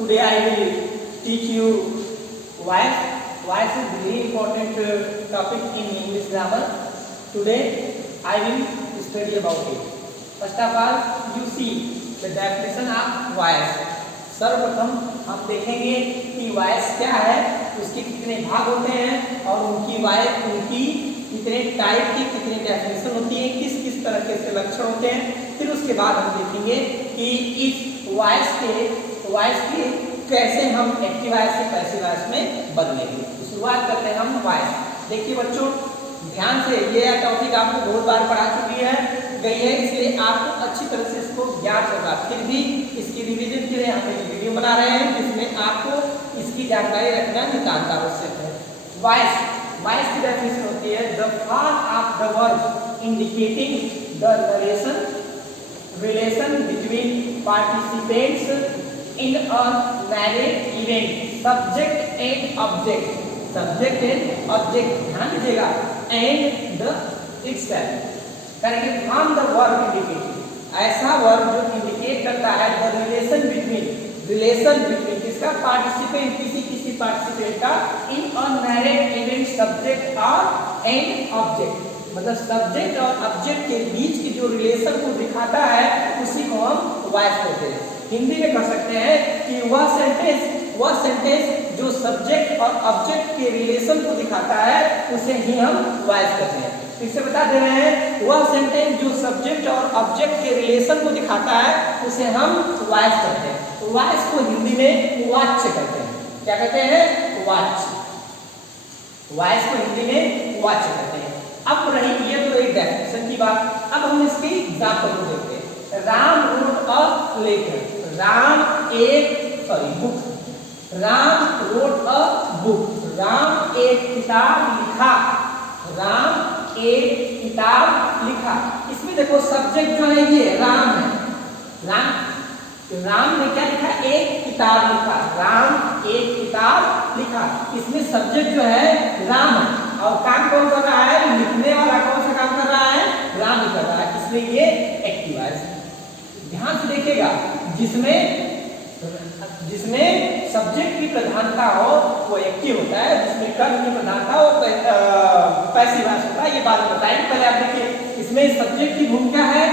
Today I will teach you voice. Voice is very important topic in English grammar. Today I will study about it. First of all, you see the definition of voice. सर्वप्रथम हम देखेंगे कि voice क्या है, उसके कितने भाग होते हैं और उनकी कितने टाइप की कितनी डेफिनेशन होती है, किस किस तरह के इसके लक्षण होते हैं। फिर उसके बाद हम देखेंगे कि इस वॉइस के कैसे हम एक्टिव वॉइस से पैसिव वॉइस में बदलेंगे। तो शुरुआत करते हैं हम वॉइस। देखिए बच्चों ध्यान से, ये टॉपिक आपको बहुत बार पढ़ा चुकी है गई है, इसलिए आपको अच्छी तरह से इसको ज्ञात होगा। फिर भी इसकी रिवीजन के लिए हम एक वीडियो बना रहे हैं जिसमें आपको इसकी जानकारी रखना नितांत आवश्यक है। वॉइस की डेफिनेशन होती है the form of the verb indicating the relation between participants in a married event, subject and object, ध्यान दीजिएगा, एंड द इटसेल्फ। करेंगे फ्रॉम द वर्ब इंडिकेटिंग, ऐसा वर्ब जो इंडिकेट करता है द रिलेशन बिटवीन किसका, पार्टिसिपेंट, किसी पार्टिसिपेंट का, इन अ मैरिड इवेंट, सब्जेक्ट और एंड ऑब्जेक्ट, मतलब सब्जेक्ट और ऑब्जेक्ट के बीच की जो रिलेशन को दिखाता है उसी को हम वॉइस कहते हैं। हिंदी में कह सकते हैं कि वह सेंटेंस जो सब्जेक्ट और ऑब्जेक्ट के रिलेशन को दिखाता है उसे ही हम वॉइस कहते हैं। इससे बता दे रहे हैं वह सेंटेंस जो सब्जेक्ट और ऑब्जेक्ट के रिलेशन को दिखाता है उसे हम वॉइस कहते हैं। वॉइस को हिंदी में वाच्य कहते हैं। क्या कहते हैं? वाच्य। वॉइस को हिंदी में वाच्य कहते हैं। अब रही ये तो एक डेफिनेशन की बात, अब हम इसके एग्जाम्पल को देखते हैं। Ram wrote a letter, Ram एक किताब लिखा। इसमें देखो सब्जेक्ट जो है ये राम है। राम ने क्या लिखा? एक किताब लिखा। राम एक किताब लिखा। इसमें सब्जेक्ट जो है राम है और काम कौन कर रहा है? लिखने वाला कौन सा काम कर रहा है? राम ही कर रहा है, इसलिए ये एक्टिव वॉइस। ध्यान से देखिएगा, जिसमें सब्जेक्ट की प्रधानता हो वो एक्टिव होता है, जिसमें कर्म की प्रधानता हो पैसिव वॉइस होता है। ये बात बताएंगे। पहले आप देखिए इसमें सब्जेक्ट की भूमिका है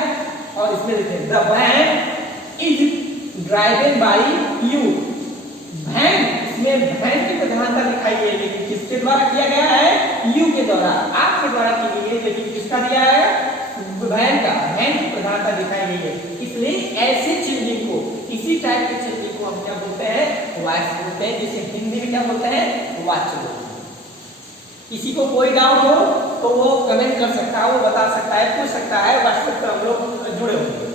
और इसमें देखिए the van is driven by you. Van, इसमें वैन की प्रधानता दिखाई है, लेकिन किसके द्वारा किया गया है? यू के द्वारा, आपके द्वारा की गई है, लेकिन किसका दिया है? वैन का, वैन की प्रधानता दिखाई गई है। इसलिए ऐसे चेंजिंग को, इसी टाइप के चेंजिंग को हम क्या बोलते हैं? वॉइस बोलते हैं, जिसे हिंदी में क्या बोलते हैं? वाच्य बोलते हैं। किसी को कोई डाउट हो तो वो कमेंट कर सकता है, वो बता सकता है, पूछ सकता है, व्हाट्सएप पर हम लोग जुड़े होंगे।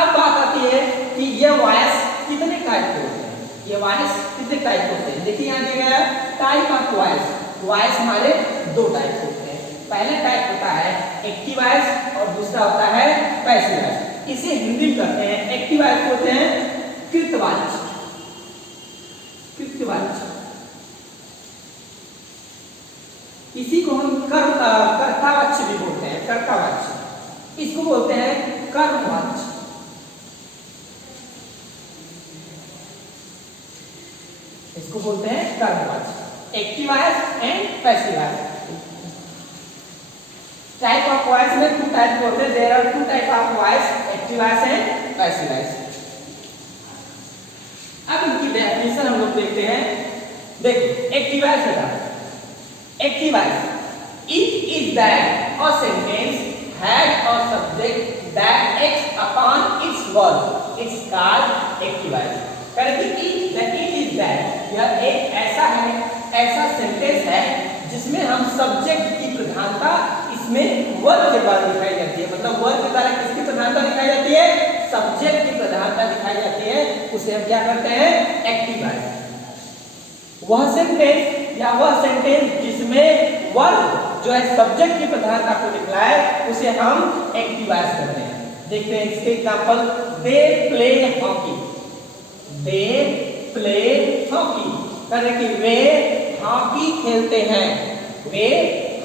अब बात आती है कि ये वॉइस कितने टाइप के होते हैं? ये वॉइस कितने टाइप के होते हैं? देखिए यहाँ दिया गया है टाइप ऑफ वॉइस। वॉइस हमारे दो टाइप होते हैं। पहला टाइप होता है एक्टिव वॉइस और दूसरा होता है पैसिव वॉइस। इसे हिंदी में कहते हैं, एक्टिव वॉइस होते हैं कृतवाच्य। इसी को हम कर्तावाच्य भी बोलते हैं, कर्तावाच्य। इसको बोलते हैं कर्मवाच्य। इसको बोलते हैं कर्मवाच्य। Active voice and passive voice. Type of voice में टू टाइप होते हैं। There are two type of voice, active voice and passive voice. अब इनकी डेफिनेशन हम लोग देखते हैं। देखिए एक्टिव वॉइस है, active voice it is that a sentence has a subject that acts upon its verb, it's called active voice. Correct, it is that, यह एक ऐसा सेंटेंस है जिसमें हम सब्जेक्ट की प्रधानता इसमें वर्ब के द्वारा दिखाई जाती है। मतलब वर्ब के द्वारा किसकी प्रधानता दिखाई जाती है? सब्जेक्ट की प्रधानता दिखाई जाती है, उसे हम क्या करते हैं? Active voice. वह सेंटेंस जिसमें वर्ब जो है सब्जेक्ट की प्रधानता को दिखलाए उसे हम एक्टिव वॉइस करते हैं। देखते हैं इसके example. They play hockey, they play hockey. करें कि वे हॉकी खेलते हैं, वे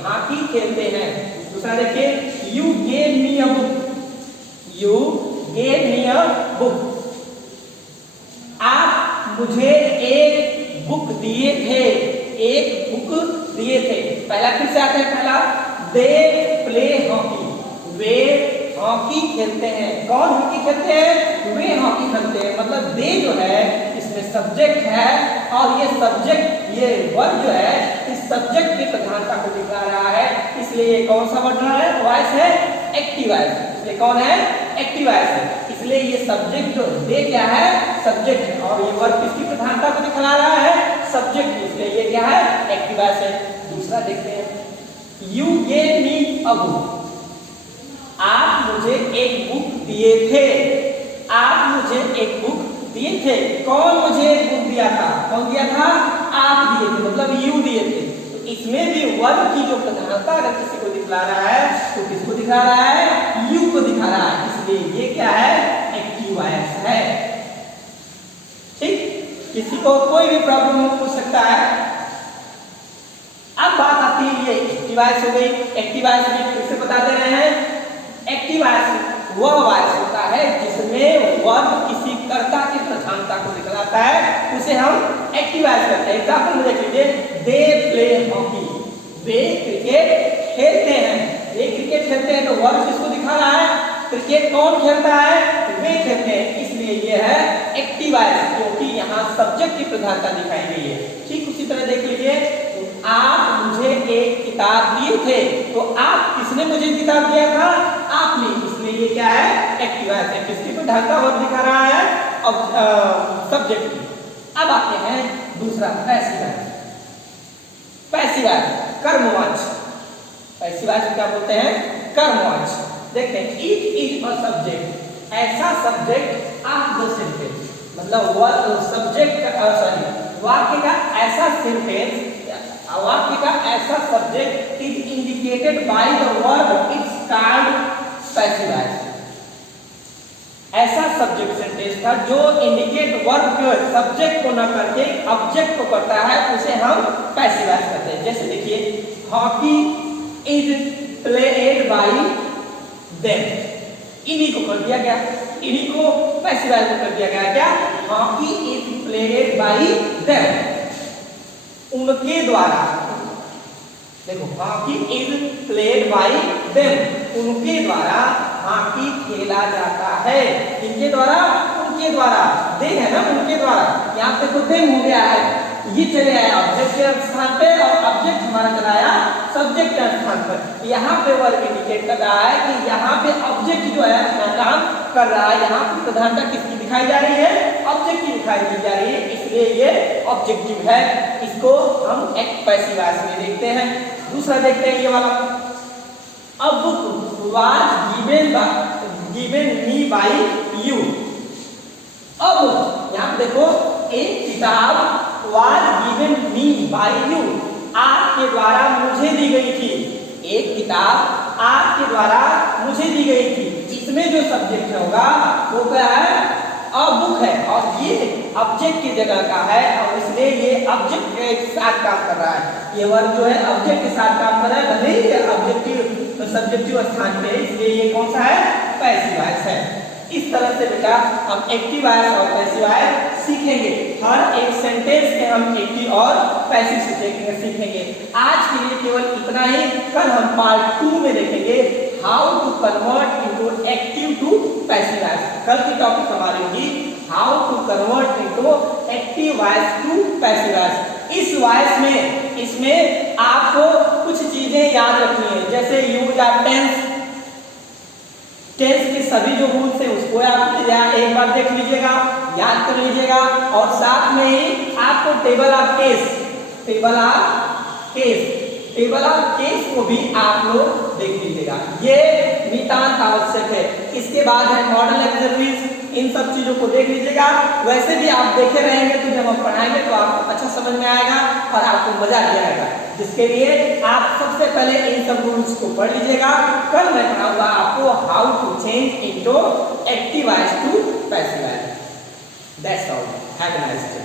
हॉकी खेलते हैं। दूसरा देखिए, you gave me a book, you gave me a book. आप मुझे एक बुक दिए थे, एक बुक दिए थे। पहला फिर से आता है, पहला they play hockey, way hockey खेलते हैं। कौन हॉकी खेलते हैं? वे हॉकी खेलते हैं। मतलब दे जो है इसमें सब्जेक्ट है और ये सब्जेक्ट, ये वर्ब जो है इस सब्जेक्ट की प्रधानता को दिखा रहा है, इसलिए ये कौन सा वर्ड है? वॉइस है, एक्टिव वॉइस। ये कौन है? एक्टिव वॉइस है। इसलिए ये सब्जेक्ट जो दे क्या है? सब्जेक्ट है और ये वर्ब किसकी प्रधानता को दिखा रहा है? सब्जेक्ट। इसलिए ये क्या है? एक्टिव वॉइस है। दूसरा देखते हैं, you gave me a book, आप मुझे एक बुक दिए थे। आप मुझे एक बुक दिए थे। कौन मुझे एक बुक दिया था? कौन दिया था? आप दिए थे, मतलब यू दिए थे। तो इसमें भी वर्ब की जो प्रधानता अगर किसी को दिखा रहा है तो किसको दिखा रहा है? यू को दिखा रहा है। इसलिए ये क्या है? एक्टिव वॉइस है। ठीक, किसी को कोई भी प्रॉब्लम हो सकता है। अब बात आती है, ये एक्टिव वॉइस हो गई। एक्टिव वॉइस भी फिर से बता दे रहे हैं, एक्टिव वॉइस वह वॉइस होता है जिसमें वर्ब किसी कर्ता की प्रधानता को दिखलाता है, उसे हम एक्टिव वॉइस कहते हैं। एग्जांपल में देख लीजिए, they play hockey, way cricket खेलते हैं। वे क्रिकेट खेलते हैं तो वर्ब किसको दिखा रहा है? क्रिकेट कौन खेलता है? वे खेलते हैं। इसलिए ये है एक्टिव वॉइस, क्योंकि यहाँ सब्जेक्ट की प्रधानता दिखाई गई है। ठीक उसी तरह देख लीजिए, आप मुझे एक किताब दिए थे। तो आप, किसने मुझे किताब दिया था? आपने। इसलिए ये क्या है? एक्टिव वॉइस है। किसकी प्रधानता वर्ब दिखा रहा है? अब सब्जेक्ट की। अब आते हैं दूसरा, पैसिव वॉइस। पैसिव वॉइस कर्मवाची। पैसिव वॉइस क्या बोलते हैं? कर्मवाची। देखते हैं, इट इज अ सब्जेक्ट, ऐसा सब्जेक्ट ऑफ द सेंटेंस, मतलब वर्ब सब्जेक्ट का, सॉरी वाक्य का ऐसा सेंटेंस, वाक्य का ऐसा subject is indicated by the verb, it's called passive voice. ऐसा सब्जेक्ट सेंटेंस था जो इंडिकेट वर्ब के सब्जेक्ट को न करके ऑब्जेक्ट को करता है, उसे हम पैसिव वॉइस कहते हैं। जैसे देखिए, hockey is played by them, इन्हीं को कर दिया गया, इन्हीं को पैसिव वॉइस में कर दिया गया। क्या? Hockey is played by them, उनके द्वारा। देखो, hockey is played by them, उनके द्वारा हॉकी खेला जाता है। किनके द्वारा? उनके द्वारा। दे है ना, उनके द्वारा। यहाँ पे तो देम हो गया है, ये चले आया ऑब्जेक्ट के स्थान पे और ऑब्जेक्ट हमारा चला आया सब्जेक्ट के स्थान पर। यहाँ पे वर्ब इंडिकेट कर रहा है कि यहाँ पे ऑब्जेक्ट जो है अपना काम कर रहा है। यहाँ पे प्रधानता किसकी दिखाई जा रही है? ऑब्जेक्ट की दिखाई दी जा रही है, इसलिए ये ऑब्जेक्टिव है। इसको हम एक पैसिव वॉइस में देखते हैं। दूसरा देखते हैं, ये वाला, a book was given me by you. अब यहाँ पे देखो, एक किताब was given me by you, आपके द्वारा मुझे दी गई थी। एक किताब आपके द्वारा मुझे दी गई थी। इसमें जो सब्जेक्ट होगा वो क्या है? अ बुक है, और ये ऑब्जेक्ट की जगह का है और इसलिए ये ऑब्जेक्ट के साथ काम कर रहा है। ये वर्ब जो है ऑब्जेक्ट के साथ काम कर रहा है, भले ही ऑब्जेक्टिव सब्जेक्टिव स्थान पे, इसलिए ये कौन सा है? पैसिव वॉइस है। इस तरह से बेटा हम एक्टिव वॉइस और पैसिव वॉइस सीखेंगे। हर एक सेंटेंस में हम एक्टिव और पैसिव सीखेंगे। आज के लिए केवल इतना ही। कल हम पार्ट 2 में देखेंगे how to convert into active to passive voice. कल की टॉपिक हमारी होगी how to convert into active voice to passive voice. इस वॉइस में, इसमें आपको कुछ चीजें याद रखनी है, जैसे यूज ऑफ टेंस। टेंस के सभी जो रूल्स है उसको आप एक बार देख लीजिएगा, याद कर लीजिएगा, और साथ में ही आपको table of case, table of case को भी आप लोग देख लीजिएगा। ये नितांत आवश्यक है। इसके बाद है मॉडल एक्सरसाइज, इन सब चीजों को देख लीजिएगा। वैसे भी आप देखे रहेंगे तो जब हम पढ़ाएंगे तो आपको अच्छा समझ में आएगा और आपको मजा भी आएगा, जिसके लिए आप सबसे पहले इन सब रूल्स को पढ़ लीजिएगा। कल मैं पढ़ाऊंगा आपको how to change into active voice to passive voice. That's all. Have a nice day.